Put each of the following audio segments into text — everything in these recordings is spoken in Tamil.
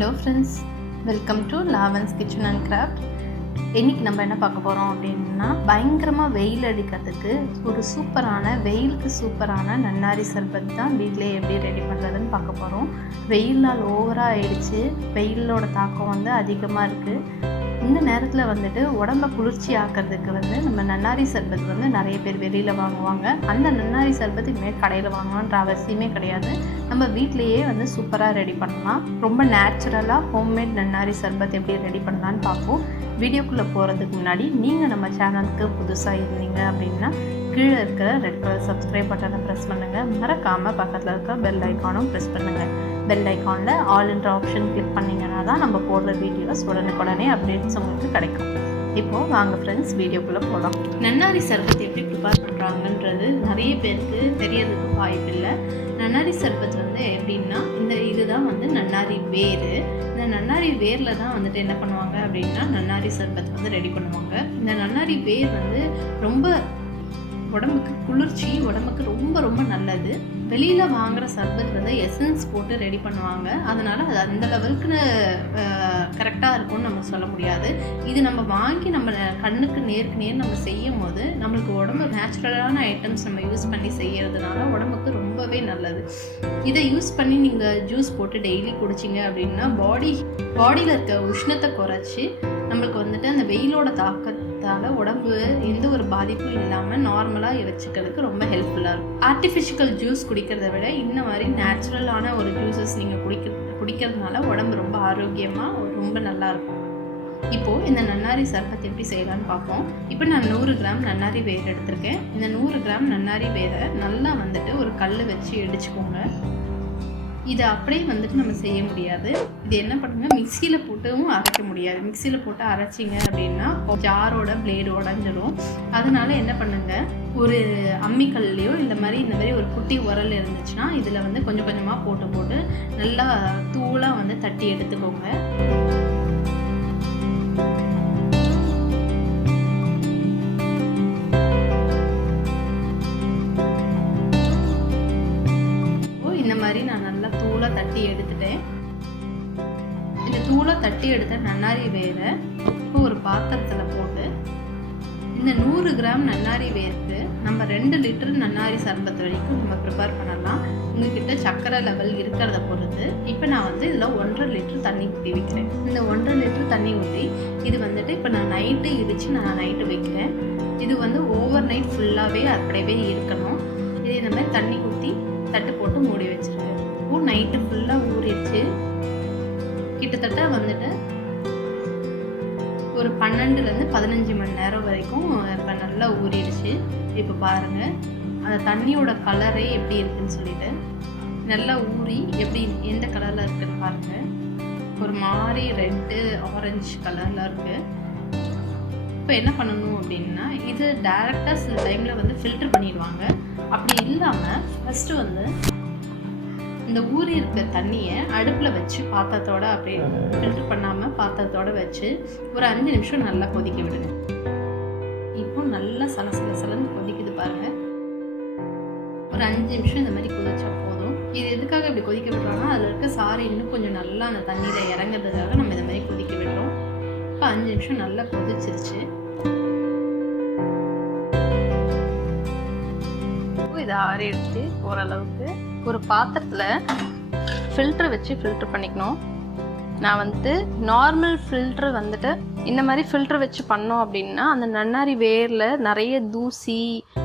Hello friends, welcome to Lavan's Kitchen and Craft. இன்னைக்கு நம்ம என்ன பார்க்க போகிறோம் அப்படின்னா பயங்கரமாக வெயில் அடிக்கிறதுக்கு ஒரு வெயிலுக்கு சூப்பரான நன்னாரி சர்பத் தான் வீட்டிலே எப்படி ரெடி பண்ணுறதுன்னு பார்க்க போகிறோம். வெயில் நாள் ஓவராக ஆயிடுச்சு, வெயிலோட தாக்கம் அதிகமாக இருக்குது. இந்த நேரத்தில் உடம்பை குளிர்ச்சி ஆக்கிறதுக்கு நம்ம நன்னாரி சர்பத் நிறைய பேர் வெளியில் வாங்குவாங்க. அந்த நன்னாரி சர்பத் இனிமேல் கடையில் வாங்கணுன்ற அவசியமே கிடையாது. நம்ம வீட்டிலையே சூப்பராக ரெடி பண்ணலாம். ரொம்ப நேச்சுரலாக ஹோம்மேட் நன்னாரி சர்பத் எப்படி ரெடி பண்ணலான்னு பார்ப்போம். வீடியோக்குள்ளே போகிறதுக்கு முன்னாடி நீங்கள் நம்ம சேனலுக்கு புதுசாக இருந்தீங்க அப்படின்னா கீழே இருக்கிற ரெட் கலர் சப்ஸ்கிரைப் பட்டனை ப்ரெஸ் பண்ணுங்கள். மறக்காமல் பக்கத்தில் இருக்கிற பெல் ஐக்கானும் ப்ரெஸ் பண்ணுங்கள். பெல் ஐக்கானில் ஆல்ன்ற ஆப்ஷன் கிளிக் பண்ணிங்கன்னா தான் நம்ம போடுற வீடியோஸ் உடனுக்குடனே அப்டேட்ஸ் உங்களுக்கு கிடைக்கும். இப்போது வாங்க ஃப்ரெண்ட்ஸ் வீடியோக்குள்ளே போகலாம். நன்னாரி சர்பத் எப்படி ப்ரிப்பேர் பண்ணுறாங்கன்றது நிறைய பேருக்கு தெரியறதுக்கு வாய்ப்பில்லை. நன்னாரி சர்பத் எப்படின்னா இதுதான் நன்னாரி வேர். இந்த நன்னாரி வேரில் தான் என்ன பண்ணுவாங்க அப்படின்னா நன்னாரி சர்பத் ரெடி பண்ணுவாங்க. இந்த நன்னாரி வேர் ரொம்ப உடம்புக்கு குளிர்ச்சி, உடம்புக்கு ரொம்ப ரொம்ப நல்லது. வெளியில் வாங்குகிற சர்பத் எசன்ஸ் போட்டு ரெடி பண்ணுவாங்க. அதனால் அது அந்த லெவலுக்கு கரெக்டாக இருக்கும்னு நம்ம சொல்ல முடியாது. இது நம்ம வாங்கி நம்ம கண்ணுக்கு நேருக்கு நேர் நம்ம செய்யும் போது நம்மளுக்கு உடம்பு நேச்சுரலான ஐட்டம்ஸ் நம்ம யூஸ் பண்ணி செய்கிறதுனால உடம்புக்கு ரொம்பவே நல்லது. இதை யூஸ் பண்ணி நீங்கள் ஜூஸ் போட்டு டெய்லி குடிச்சிங்க அப்படின்னா பாடியில் இருக்க உஷ்ணத்தை குறைச்சி நம்மளுக்கு அந்த வெயிலோட தாக்கத்தால் உடம்பு எந்த ஒரு பாதிப்பும் இல்லாமல் நார்மலாக வச்சுக்கிறதுக்கு ரொம்ப ஹெல்ப்ஃபுல்லாக இருக்கும். ஆர்டிஃபிஷியல் ஜூஸ் குடிக்கிறத விட இந்த மாதிரி நேச்சுரலான ஒரு ஜூஸஸ் நீங்கள் குடிக்கிறதுனால உடம்பு ரொம்ப ஆரோக்கியமாக ரொம்ப நல்லாயிருக்கும். இப்போது இந்த நன்னாரி சர்பத் எப்படி செய்யலான்னு பார்ப்போம். இப்போ நான் 100 கிராம் நன்னாரி வேர் எடுத்திருக்கேன். இந்த 100 கிராம் நன்னாரி வேரை நல்லா ஒரு கல் வச்சு இடிச்சுக்கோங்க. இதை அப்படியே நம்ம செய்ய முடியாது. இது என்ன பண்ணுங்க, மிக்சியில் போட்டும் அரைக்க முடியாது. மிக்சியில் போட்டு அரைச்சிங்க அப்படின்னா ஜாரோட பிளேடு உடஞ்சிடும். அதனால என்ன பண்ணுங்க, ஒரு அம்மிக்கல்லையோ இந்த மாதிரி ஒரு குட்டி உரல் இருந்துச்சுன்னா இதில் கொஞ்சம் கொஞ்சமாக போட்டு நல்லா தூளாக தட்டி எடுத்துக்கோங்க. நான் நல்லா தூளாக தட்டி எடுத்துட்டேன். இந்த தூளாக தட்டி எடுத்த நன்னாரி வேரை இப்போ ஒரு பாத்திரத்தில் போட்டு இந்த 100 கிராம் நன்னாரி வேருக்கு நம்ம 2 லிட்டர் நன்னாரி சர்பத் வரைக்கும் நம்ம ப்ரிப்பேர் பண்ணலாம். உங்ககிட்ட சர்க்கரை லெவல் இருக்கிறத பொறுத்து. இப்போ நான் இதில் 1.5 லிட்டர் தண்ணி ஊற்றி வைக்கிறேன். இந்த 1.5 லிட்டர் தண்ணி ஊற்றி இது இப்போ நான் நைட்டு இடித்து நான் நைட்டு வைக்கிறேன். இது ஓவர் நைட் ஃபுல்லாகவே அப்படியே இருக்கணும். இது இந்த மாதிரி தண்ணி ஊற்றி தட்டு போட்டு மூடி வச்சுருங்க. நைட்டு ஃபுல்லாக ஊறிடுச்சு. கிட்டத்தட்ட ஒரு 12லேருந்து 15 மணி நேரம் வரைக்கும் இப்போ நல்லா ஊறிடுச்சு. இப்போ பாருங்கள் அந்த தண்ணியோட கலரே எப்படி இருக்குதுன்னு சொல்லிட்டு நல்லா ஊறி எப்படி எந்த கலரில் இருக்குதுன்னு பாருங்கள். ஒரு மாதிரி ரெட்டு ஆரஞ்சு கலரில் இருக்குது. இப்போ என்ன பண்ணணும் அப்படின்னா இது டைரெக்டாக சில டைமில் ஃபில்டர் பண்ணிடுவாங்க. அப்படி இல்லாமல் ஃபஸ்ட்டு இந்த ஊறி இருக்க தண்ணியை அடுப்பில் வச்சு பாத்திரத்தோடு அப்படியே ஃபில்டர் பண்ணாமல் பாத்திரத்தோடு வச்சு ஒரு 5 நிமிஷம் நல்லா கொதிக்க விடுங்க. இப்போ நல்லா சலசலன்னு கொதிக்குது பாருங்கள். ஒரு 5 நிமிஷம் இந்த மாதிரி கொதிச்சா போதும். இது எதுக்காக இப்படி கொதிக்க விடுறோம்னா அதில் இருக்க சாறு இன்னும் கொஞ்சம் நல்லா அந்த தண்ணியில் இறங்குறதுக்காக நம்ம இந்த மாதிரி கொதிக்க விடுறோம். இப்போ 5 நிமிஷம் நல்லா கொதிச்சிருச்சு. இது ஆறிடுச்சு ஓரளவுக்கு. ஒரு பாத்திரத்தில் ஃபில்டர் வச்சு ஃபில்டர் பண்ணிக்கணும். நான் நார்மல் ஃபில்டர் இந்த மாதிரி ஃபில்டர் வச்சு பண்ணோம் அப்படின்னா அந்த நன்னாரி வேரில் நிறைய தூசி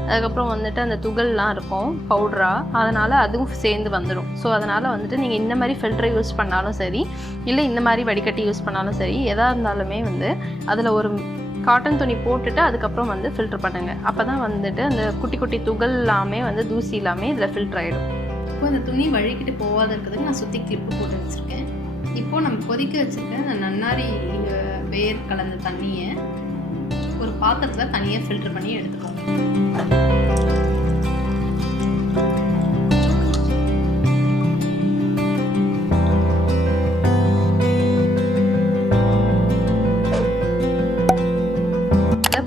அதுக்கப்புறம் அந்த துகள்லாம் இருக்கும் பவுடராக, அதனால் அதுவும் சேர்ந்து வந்துடும். ஸோ அதனால் நீங்கள் இந்த மாதிரி ஃபில்டரை யூஸ் பண்ணாலும் சரி, இல்லை இந்த மாதிரி வடிகட்டி யூஸ் பண்ணாலும் சரி, எதாக இருந்தாலுமே அதில் ஒரு காட்டன் துணி போட்டுட்டு அதுக்கப்புறம் ஃபில்டர் பண்ணுங்கள். அப்போ தான் அந்த குட்டி குட்டி துகள் எல்லாமே தூசி எல்லாமே இதில் ஃபில்டர் ஆகிடும். இப்போ இந்த துணி வழுக்கிட்டு போகாத இருக்கிறதுக்கு நான் சுற்றி கிளிப்பு போட்டு வச்சுருக்கேன். இப்போது நம்ம கொதிக்க வச்சுருக்கேன் அந்த நன்னாரி வேர் கலந்த தண்ணியை ஒரு பாத்திரத்தில் தனியாக ஃபில்டர் பண்ணி எடுத்துக்கோங்க.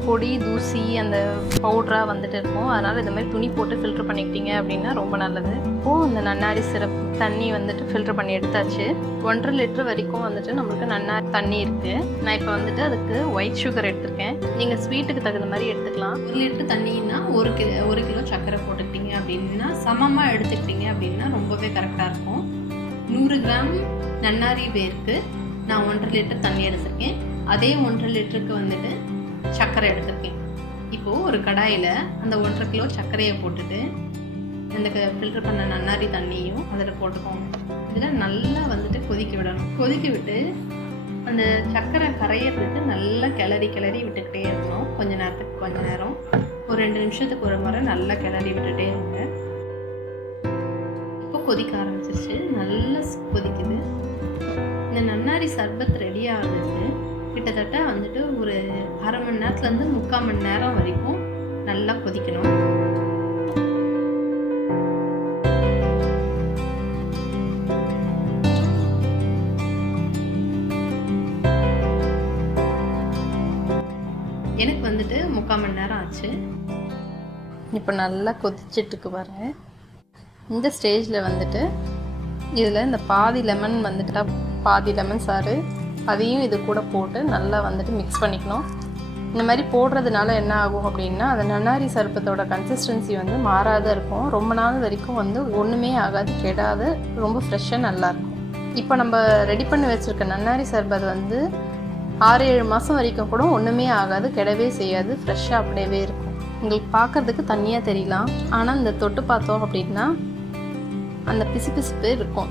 பொடி பொடி தூசி அந்த பவுடராக வந்துட்டு இருக்கும். அதனால் இந்த மாதிரி துணி போட்டு ஃபில்ட்ரு பண்ணிக்கிட்டீங்க அப்படின்னா ரொம்ப நல்லது. இப்போது அந்த நன்னாரி சிரப் தண்ணி வந்துட்டு ஃபில்ட்ரு பண்ணி எடுத்தாச்சு. 1.5 லிட்டர் வரைக்கும் வந்துட்டு நம்மளுக்கு நன்னாரி தண்ணி இருக்குது. நான் இப்போ வந்துட்டு அதுக்கு ஒயிட் சுகர் எடுத்திருக்கேன். நீங்கள் ஸ்வீட்டுக்கு தகுந்த மாதிரி எடுத்துக்கலாம். 1 லிட்டர் தண்ணின்னா 1 கிலோ சர்க்கரை போட்டுக்கிட்டீங்க அப்படின்னா சமமாக எடுத்துக்கிட்டீங்க அப்படின்னா ரொம்பவே கரெக்டாக இருக்கும். 100 கிராம் நன்னாரி வேருக்கு நான் 1.5 லிட்டர் தண்ணி எடுத்திருக்கேன். அதே 1.5 லிட்டருக்கு வந்துட்டு சர்க்கரை எடுத்திருக்கேன். இப்போது ஒரு கடாயில் அந்த 1.5 கிலோ சர்க்கரையை போட்டுட்டு இந்த ஃபில்டர் பண்ண நன்னாரி தண்ணியும் அதில் போட்டுக்கோங்க. இதில் நல்லா வந்துட்டு கொதிக்க விடணும். கொதிக்க விட்டு அந்த சர்க்கரை கரையிறதுக்கு நல்லா கிளறி விட்டுக்கிட்டே இருக்கணும். கொஞ்ச நேரம் ஒரு 2 நிமிஷத்துக்கு ஒரு முறை நல்லா கிளறி விட்டுட்டே இருங்க. இப்போ கொதிக்க ஆரம்பிச்சிருச்சு, நல்லா கொதிக்குது. இந்த நன்னாரி சர்பத் ரெடி ஆகுதுக்கு கிட்டத்தட்ட வந்துட்டு ஒரு 1/2 மணி நேரத்துலேருந்து 3/4 மணி நேரம் வரைக்கும் நல்லா கொதிக்கணும். எனக்கு வந்துட்டு 3/4 மணி நேரம் ஆச்சு. இப்போ நல்லா கொதிச்சிட்டுருக்கு பாருங்க. இந்த ஸ்டேஜில் வந்துட்டு இதில் இந்த பாதி லெமன் வந்துட்டு பாதி லெமன் சாறு அதையும் இது கூட போட்டு நல்லா வந்துட்டு மிக்ஸ் பண்ணிக்கணும். இந்த மாதிரி போடுறதுனால என்ன ஆகும் அப்படின்னா அந்த நன்னாரி சர்பத்தோட கன்சிஸ்டன்சி வந்து மாறாத இருக்கும். ரொம்ப நாள் வரைக்கும் வந்து ஒன்றுமே ஆகாது, கெடாது, ரொம்ப ஃப்ரெஷ்ஷாக நல்லாயிருக்கும். இப்போ நம்ம ரெடி பண்ணி வச்சுருக்க நன்னாரி சர்பத் வந்து 6-7 மாதம் வரைக்கும் கூட ஒன்றுமே ஆகாது, கெடவே செய்யாது, ஃப்ரெஷ்ஷாக அப்படியே இருக்கும். உங்களுக்கு பார்க்குறதுக்கு தண்ணியாக தெரியலாம், ஆனால் இந்த தொட்டு பார்த்தோம் அப்படின்னா அந்த பிசுபிசுப்பு இருக்கும்.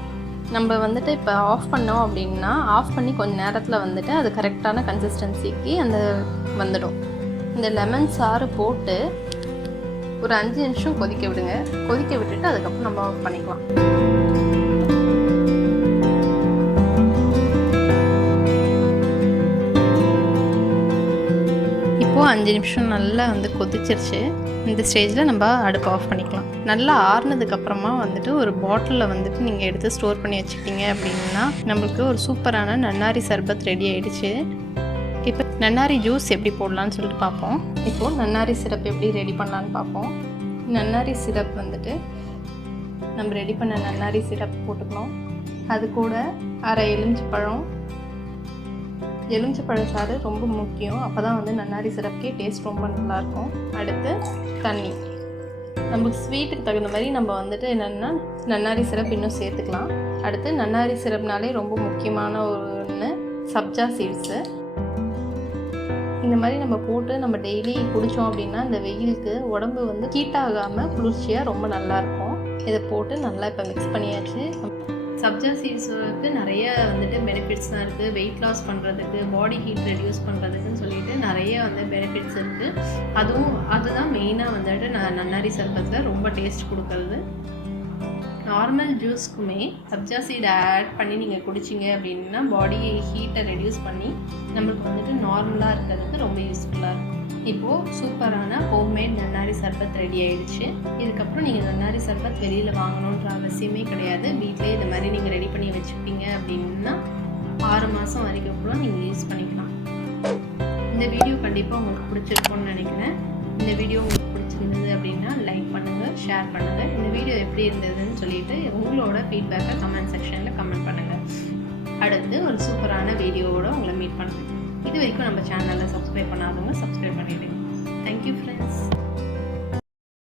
நம்ம வந்துட்டு இப்போ ஆஃப் பண்ணோம் அப்படின்னா ஆஃப் பண்ணி கொஞ்சம் நேரத்தில் வந்துட்டு அது கரெக்டான கன்சிஸ்டன்சிக்கு அந்த வந்துடும். இந்த லெமன் சாறு போட்டு ஒரு 5 நிமிஷம் கொதிக்க விடுங்க. கொதிக்க விட்டுட்டு அதுக்கப்புறம் நம்ம ஆஃப் பண்ணிக்கலாம். இப்போது 5 நிமிஷம் நல்லா வந்து கொதிச்சிருச்சு. இந்த ஸ்டேஜில் நம்ம அடுப்பு ஆஃப் பண்ணிக்கலாம். நல்லா ஆறுனதுக்கப்புறமா வந்துட்டு ஒரு பாட்டிலில் வந்துட்டு நீங்கள் எடுத்து ஸ்டோர் பண்ணி வச்சுக்கிட்டீங்க அப்படின்னா நம்மளுக்கு ஒரு சூப்பரான நன்னாரி சர்பத் ரெடி ஆகிடுச்சு. இப்போ நன்னாரி ஜூஸ் எப்படி போடலான்னு சொல்லிட்டு பார்ப்போம். இப்போது நன்னாரி சிரப் எப்படி ரெடி பண்ணலான்னு பார்ப்போம். நன்னாரி சிரப் வந்துட்டு நம்ம ரெடி பண்ண நன்னாரி சிரப் போட்டுக்கணும். அது கூட அரை எலுமிச்சப்பழ சாறு ரொம்ப முக்கியம். அப்போ தான் வந்து நன்னாரி சிரப்கே டேஸ்ட் ரொம்ப நல்லாயிருக்கும். அடுத்து தண்ணி. நமக்கு ஸ்வீட்டுக்கு தகுந்த மாதிரி நம்ம வந்துட்டு என்னென்னா நன்னாரி சிரப் இன்னும் சேர்த்துக்கலாம். அடுத்து நன்னாரி சிரப்னாலே ரொம்ப முக்கியமான ஒன்று சப்ஜா சீட்ஸு. இந்த மாதிரி நம்ம போட்டு நம்ம டெய்லி குடித்தோம் அப்படின்னா இந்த வெயிலுக்கு உடம்பு வந்து ஹீட் ஆகாமல் குளிர்ச்சியாக ரொம்ப நல்லாயிருக்கும். இதை போட்டு நல்லா இப்போ மிக்ஸ் பண்ணியாச்சு. சப்ஜா சீட்ஸுக்கு நிறைய வந்துட்டு பெனிஃபிட்ஸ் தான் இருக்குது. வெயிட் லாஸ் பண்ணுறதுக்கு, பாடி ஹீட் ரெடியூஸ் பண்ணுறதுக்குன்னு சொல்லிட்டு நிறைய வந்து பெனிஃபிட்ஸ் இருக்குது. அதுதான் மெயினாக வந்துட்டு நன்னாரி சர்பத்தில் ரொம்ப டேஸ்ட் கொடுக்குறது. நார்மல் ஜூஸ்க்குமே சப்ஜா சீடை ஆட் பண்ணி நீங்கள் குடிச்சிங்க அப்படின்னா பாடி ஹீட்டை ரெடியூஸ் பண்ணி நம்மளுக்கு வந்துட்டு நார்மலாக இருக்கிறதுக்கு ரொம்ப யூஸ்ஃபுல்லாக இருக்கும். இப்போது சூப்பரான ஹோம்மேட் நன்னாரி சர்பத் ரெடி ஆகிடுச்சு. இதுக்கப்புறம் நீங்கள் நன்னாரி சர்பத் வெளியில் வாங்கணுன்ற அவசியமே கிடையாது. வீட்டிலே இது மாதிரி நீங்கள் ரெடி பண்ணி வச்சுப்பீங்க அப்படின்னா 6 மாதம் வரைக்கும் கூட நீங்கள் யூஸ் பண்ணிக்கலாம். இந்த வீடியோ கண்டிப்பாக உங்களுக்கு பிடிச்சிருக்கும்னு நினைக்கிறேன். இந்த வீடியோ உங்களுக்கு பிடிச்சிருந்தது அப்படின்னா லைக் பண்ணுங்கள், ஷேர் பண்ணுங்கள். இந்த வீடியோ எப்படி இருந்ததுன்னு சொல்லிட்டு உங்களோட ஃபீட்பேக்கை கமெண்ட் செக்ஷனில் கமெண்ட் பண்ணுங்கள். அடுத்து ஒரு சூப்பரான வீடியோவோடு உங்களை மீட் பண்ணுறேன். இது வரைக்கும் நம்ம சேனலில் சப்ஸ்கிரைப் பண்ணாதவங்க சப்ஸ்கிரைப் பண்ணிவிடுங்க. Thank you friends.